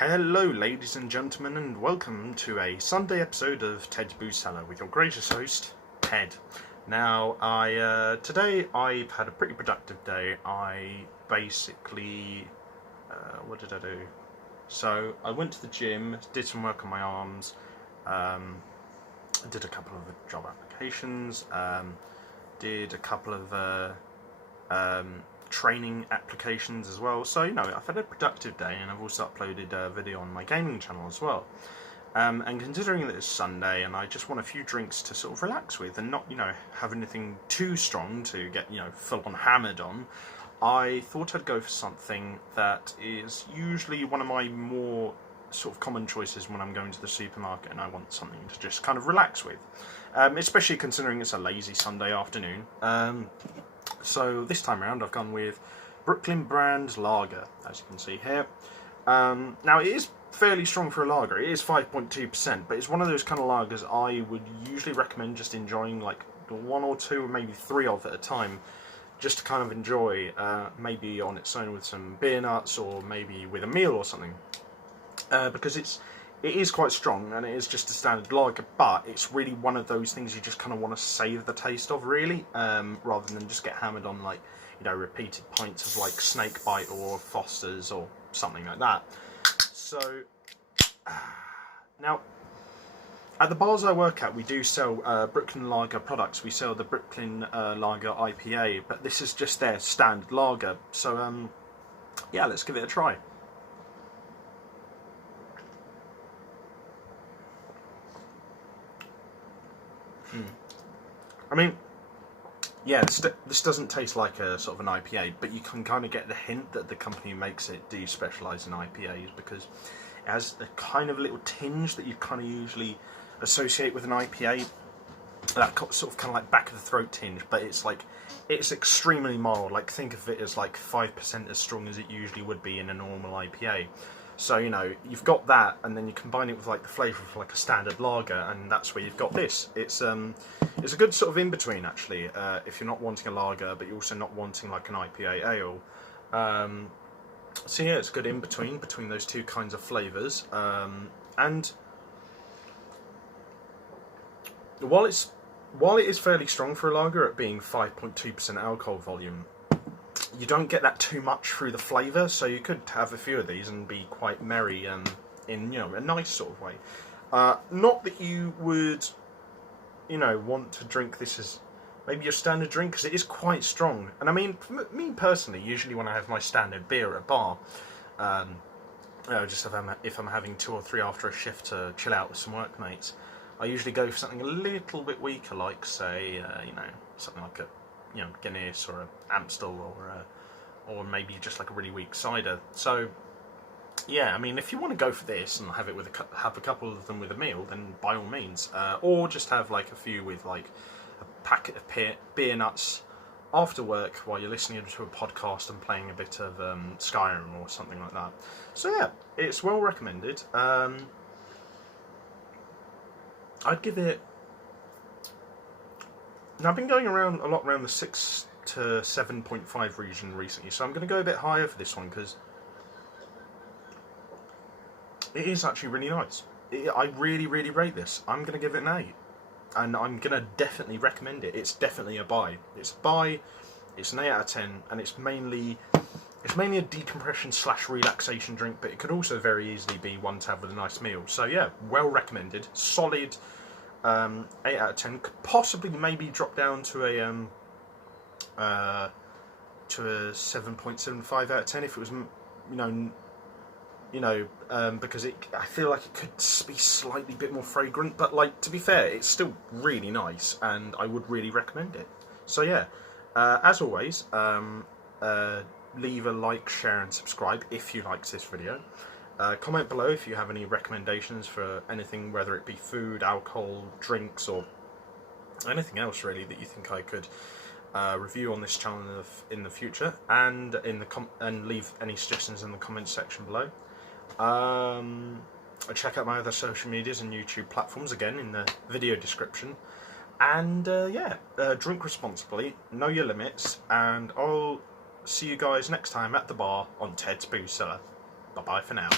Hello ladies and gentlemen, and welcome to a Sunday episode of Ted's Cellar with your gracious host, Ted. Now, today I've had a pretty productive day. I basically, what did I do? So, I went to the gym, did some work on my arms, did a couple of job applications, did a couple of training applications as well. So, I've had a productive day, and I've also uploaded a video on my gaming channel as well. And considering that it's Sunday and I just want a few drinks to sort of relax with and not, have anything too strong to get, full on hammered on, I thought I'd go for something that is usually one of my more sort of common choices when I'm going to the supermarket and I want something to just kind of relax with. Especially considering it's a lazy Sunday afternoon. So this time around I've gone with Brooklyn brand lager, as you can see here. Now it is fairly strong for a lager. It is 5.2%, but it's one of those kind of lagers I would usually recommend just enjoying like one or two or maybe three of at a time, just to kind of enjoy, maybe on its own with some beer nuts or maybe with a meal or something. Because it is quite strong and it is just a standard lager, but it's really one of those things you just kind of want to savour the taste of, really, rather than just get hammered on like, repeated pints of like Snakebite or Foster's or something like that. So, now, at the bars I work at, we do sell Brooklyn Lager products. We sell the Brooklyn Lager IPA, but this is just their standard lager. So, yeah, let's give it a try. I mean, yeah, this doesn't taste like a sort of an IPA, but you can kind of get the hint that the company who makes it do specialise in IPAs, because it has a kind of little tinge that you kind of usually associate with an IPA, that sort of kind of like back of the throat tinge, but it's extremely mild. Like, think of it as like 5% as strong as it usually would be in a normal IPA. So, you've got that, and then you combine it with like the flavour of like a standard lager, and that's where you've got this. It's a good sort of in-between, actually, if you're not wanting a lager, but you're also not wanting like an IPA ale. So yeah, it's good in-between those two kinds of flavours. And while it is fairly strong for a lager at being 5.2% alcohol volume, you don't get that too much through the flavour, so you could have a few of these and be quite merry in a nice sort of way. Not that you would, want to drink this as maybe your standard drink, because it is quite strong. And I mean, for me personally, usually when I have my standard beer at a bar, just if I'm having 2 or 3 after a shift to chill out with some workmates, I usually go for something a little bit weaker, like say, something like a Guinness or an Amstel or maybe just like a really weak cider. So yeah, I mean, if you want to go for this and have it with have a couple of them with a meal, then by all means, or just have like a few with like a packet of beer nuts after work while you're listening to a podcast and playing a bit of Skyrim or something like that. So yeah, it's well recommended. I'd give it. Now, I've been going around a lot around the 6 to 7.5 region recently, so I'm going to go a bit higher for this one, because it is actually really nice. I really, really rate this. I'm going to give it an 8, and I'm going to definitely recommend it. It's definitely a buy. It's a buy, it's an 8 out of 10, and it's mainly a decompression / relaxation drink, but it could also very easily be one to have with a nice meal. So yeah, well recommended, solid. 8 out of 10, could possibly maybe drop down to a 7.75 out of 10 if it was, because I feel like it could be slightly bit more fragrant, but like, to be fair, it's still really nice, and I would really recommend it. So yeah, as always, leave a like, share, and subscribe if you liked this video. Comment below if you have any recommendations for anything, whether it be food, alcohol, drinks, or anything else really that you think I could review on this channel in the future, and and leave any suggestions in the comments section below. Check out my other social medias and YouTube platforms again in the video description. And yeah, drink responsibly, know your limits, and I'll see you guys next time at the bar on Ted's Booze Cellar. Bye bye for now.